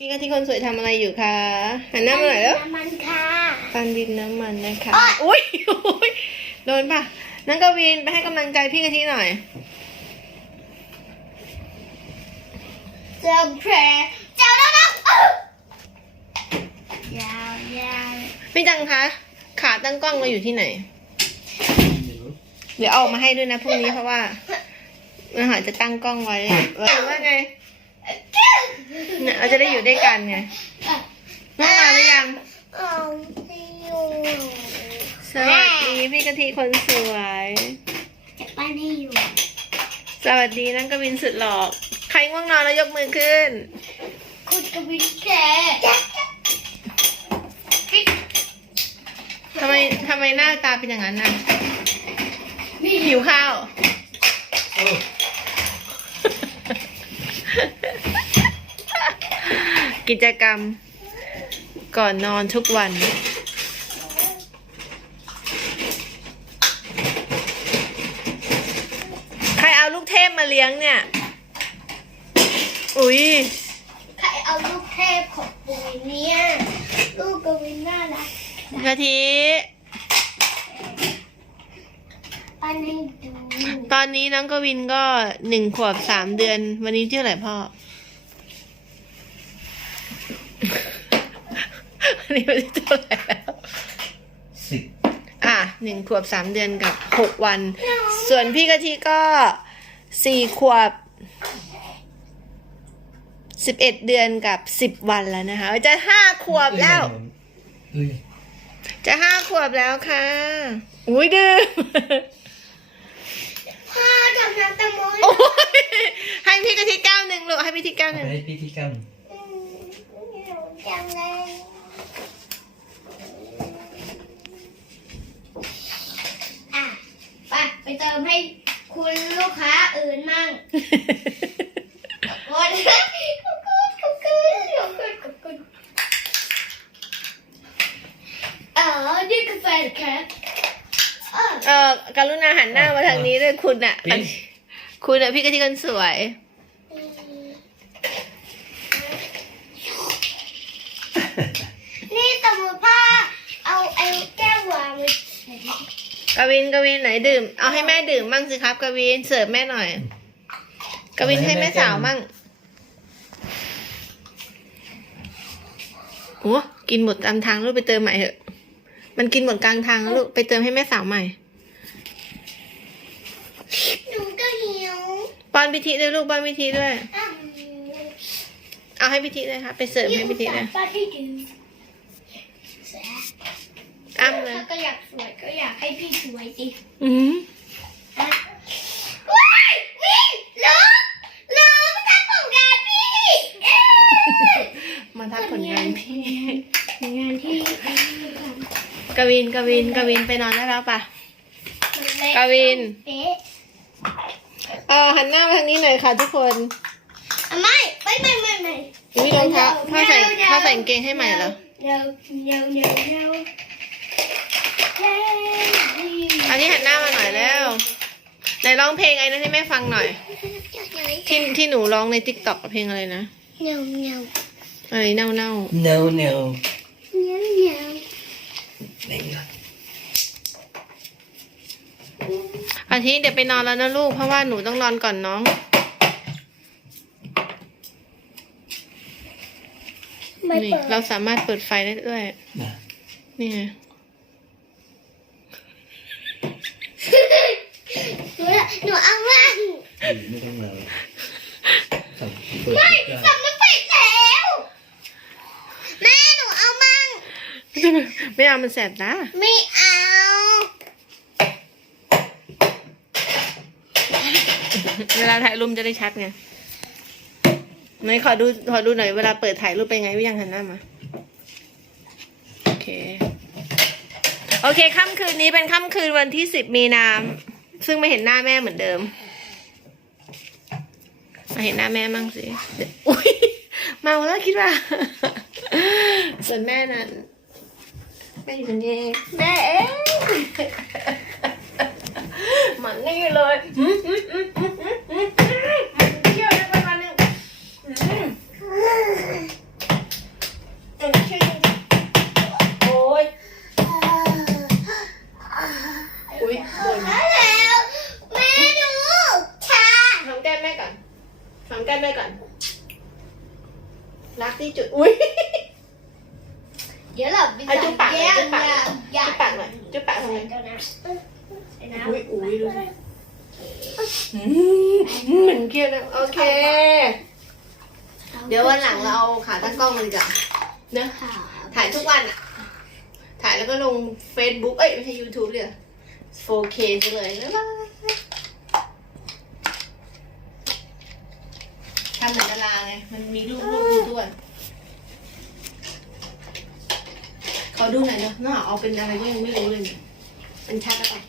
พี่กะทิคนสวยทำอะไรอยู่คะหันหน้ามาหน่อยแล้วน้ำมันค่ะฟันดินน้ำมันนะคะโอ๊ยอุ้ยอุ๊ยโดนปะนังกวินไปให้กำลังใจพี่กะทิหน่อยเจอแผลเจ้าแล้วนะเอ้ายาวยาวพี่จังคะขาตั้งกล้องเราอยู่ที่ไหน เดี๋ยวเอาออกมาให้ด้วยนะพรุ่งนี้เพราะว่าอาหารจะตั้งกล้องไว้ว่าว่าไง เนี่ยเราจะได้อยู่ด้วยกันไงนั่งมาหรือยัง เอาไม่อยู่สวัสดีพี่กะทิคนสวย จะป้านให้อยู่สวัสดีนังกวินสุดหลอก ใครง่วงนอนแล้วยกมือขึ้น คุณกวินแกทำไมทำไมหน้าตาเป็นอย่างนั้นนะหิวข้าว กิจกรรมก่อนนอนทุกวัน ใครเอาลูกเทพมาเลี้ยงเนี่ย อุ๊ยใครเอาลูกเทพของกวินเนี่ยลูกกวินน่ารักกะทิป้านให้ดูตอนนี้น้องกวินก็หนึ่งขวบสามเดือน วันนี้ชื่ออะไรพ่อ วันนี้วันที่เท่าไหร่แล้วสิบอะหนึ่งขวบสามเดือนกับหกวัน ส่วนพี่กะทิก็สี่ขวบสิบเอ็ดเดือนกับสิบวันแล้วนะคะ จะห้าขวบแล้ว เอ้ยจะห้าขวบแล้วค่ะ อุ้ยดื้อพ่อทำน้ำแตงโมให้โอ้ยให้พี่กะทิแก้วหนึ่งลูกให้พี่กะทิแก้วหนึ่งเอาให้พี่ที่กรรมอืมหิว จังเลยอะไปไปเติมให้คุณลูกค้าอื่นมั่งขอบคุณขอบคุณขอบคุณขอบคุณขอบคุณเออนี่กาแฟครับเออเออกรุณาหันหน้ามาทางนี้ด้วยคุณอะคุณอะพี่กะทิคนสวย นี่สมมติพ่อเอาไอ้แก้ววางไว้ กวินกวินไหนดื่ม เอาให้แม่ดื่มมั่งสิครับกวินเสิร์ฟแม่หน่อย กวินให้แม่สาวมั่งโอ้กินหมดตามทางลูกไปเติมใหม่เถอะ มันกินหมดกลางทางแล้วลูกไปเติมให้แม่สาวใหม่ หนูก็หิวป้อนพิธีด้วยลูกป้อนพิธีด้วย อะเอาให้พิธีเลยครับไปเสิร์ฟให้พิธีเลยป้าที่ดื่มแสะอ้ำเลยถ้าก็ อยากสวยก็อยากให้พี่สวยสิอืมอะว้ายวิ่งลุกลุกทำผลงานพี่เอ๊ะมาทักผลงานพี่ผลงานที่กวินกวินกวินไปนอนได้แล้วปะ มันเละกวิน เป๊ะเออหันหน้ามาทางนี้หน่อยค่ะทุกคนอะไม่ไม่ไม่ไม่ไม่อุ้ยรองเท้าถ้าใส่ถ้าใส่กางเกงให้ใหม่เหรอเดี๋ยวเดี๋ยวเดี๋ยวเดี๋ยวเย้ อันนี้หันหน้ามาหน่อยแล้วไหนร้องเพลงไอ้นั้นให้แม่ฟังหน่อยที่ที่หนูร้องในติ๊กต็อกเพลงอะไรนะเงียวเงียวอะไรเน่าเน่า no no เงียวเงียวเล่นก่อนอาทิตย์เดี๋ยวไปนอนแล้วนะลูก เพราะว่าหนูต้องนอนก่อนน้องไม่นี่เปิดเราสามารถเปิดไฟได้ด้วยนะนี่ไง หนูหนูเอามั่งไม่ต้องเราสั่งเปิดไม่ได้สับมันปิดแล้วแม่หนูเอามั่งไม่เอามันแสบตาไม่เอาเวลาถ่ายรูปจะได้ชัดไงไหนขอดูขอดูหน่อยเวลาเปิดถ่ายรูปเป็นไงวิยังหันหน้ามาโอเคโอเคค่ำคืนนี้เป็นค่ำคืนวันที่สิบมีนา ซึ่งไม่เห็นหน้าแม่เหมือนเดิม มาเห็นหน้าแม่มั่งสิอุ้ยมาแล้วคิดว่า ส่วนแม่นั้นแม่อยู่ตรงนี้เองแม่เองมันนี่เลยอืมอืมอืมอืมอืมอืมเที่ยวได้ประมาณนึงอืม ด้วยก่อน รักที่จุด อุ้ย เดี๋ยวเราไปอะจุ๊บปากหน่อยแก้วจุ๊บปากอย่าจุ๊บปากหน่อยจุ๊บปากทำไมเดี๋ยวนะเดี๋ยวนะอุ้ยอุ้ยดูสิอืมเหมือนเกียวเลยโอเค เดี๋ยววันหลังเราเอาขาตั้งกล้องมันจ้ะเนอะค่ะถ่ายทุกวันอะถ่ายแล้วก็ลง Facebook เอ้ยไม่ใช่ YouTube เลย 4K ไปเลยบ๊ายบาย ทำเหมือนดาราไง มันมีรูปรูปดูด้วย ขอดูหน่อยเนาะน่าเอาเป็นอะไรก็ยังไม่รู้เลยเนี่ยมันชัดแล้วปะ